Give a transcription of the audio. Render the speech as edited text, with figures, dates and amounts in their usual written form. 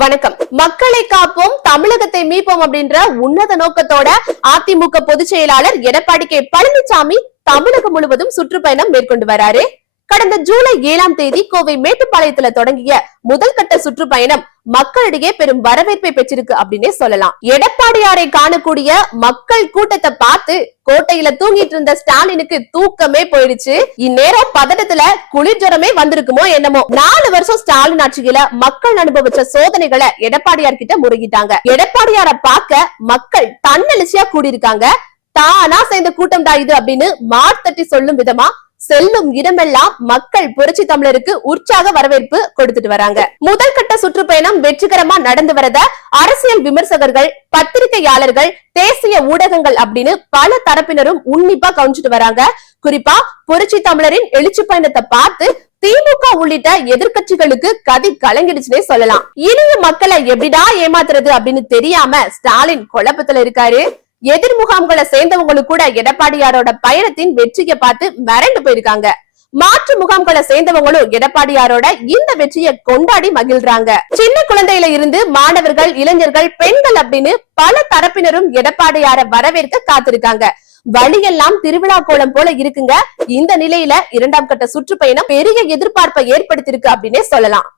வணக்கம். மக்களை காப்போம், தமிழகத்தை மீட்போம் அப்படின்ற உன்னத நோக்கத்தோட அதிமுக பொதுச் செயலாளர் எடப்பாடி கே பழனிசாமி தமிழகம் முழுவதும் சுற்றுப்பயணம் மேற்கொண்டு வராரு. கடந்த ஜூலை 7ஆம் தேதி கோவை மேட்டுப்பாளையத்துல தொடங்கிய முதல் கட்ட சுற்றுப்பயணம் மக்களிடையே பெரும் வரவேற்பை பெற்றிருக்கு அப்படின்னே சொல்லலாம். எடப்பாடியாரை காணக்கூடிய மக்கள் கூட்டத்தை பார்த்து கோட்டையில தூங்கிட்டு இருந்த ஸ்டாலினுக்கு தூக்கமே போயிடுச்சு. இந்நேரம் பதட்டத்துல குளிர்ஜரமே வந்திருக்குமோ என்னமோ. 4 வருஷம் ஸ்டாலின் ஆட்சியில மக்கள் அனுபவிச்ச சோதனைகளை எடப்பாடியார் கிட்ட முறையிட்டாங்க. எடப்பாடியார பார்க்க மக்கள் தன்னெழுச்சியா கூடியிருக்காங்க. தானா சேர்ந்த கூட்டம் தான் இது அப்படின்னு மார்த்தட்டி சொல்லும் விதமா செல்லும் இடமெல்லாம் மக்கள் புரட்சி தமிழருக்கு உற்சாக வரவேற்பு கொடுத்துட்டு வராங்க. முதல் கட்ட சுற்றுப்பயணம் வெற்றிகரமா நடந்து வரத அரசியல் விமர்சகர்கள், பத்திரிகையாளர்கள், தேசிய ஊடகங்கள் அப்படின்னு பல தரப்பினரும் உன்னிப்பா கவனிச்சுட்டு வராங்க. குறிப்பா புரட்சி தமிழரின் எழுச்சி பயணத்தை பார்த்து திமுக உள்ளிட்ட எதிர்கட்சிகளுக்கு கதி கலங்கிடுச்சுனே சொல்லலாம். இனிய மக்களை எப்படிடா ஏமாத்துறது அப்படின்னு தெரியாம ஸ்டாலின் குழப்பத்துல இருக்காரு. எதிர் முகாம்களை சேர்ந்தவங்களுக்கு கூட எடப்பாடியாரோட பயணத்தின் வெற்றியை பார்த்து மிரண்டு போயிருக்காங்க. மாற்று முகாம்களை சேர்ந்தவங்களும் எடப்பாடியாரோட இந்த வெற்றியை கொண்டாடி மகிழ்றாங்க. சின்ன குழந்தையில இருந்து மாணவர்கள், இளைஞர்கள், பெண்கள் அப்படின்னு பல தரப்பினரும் எடப்பாடியார வரவேற்க காத்திருக்காங்க. வழியெல்லாம் திருவிழா கோலம் போல இருக்குங்க. இந்த நிலையில 2ஆம் கட்ட சுற்றுப்பயணம் பெரிய எதிர்பார்ப்பை ஏற்படுத்தியிருக்கு அப்படின்னே சொல்லலாம்.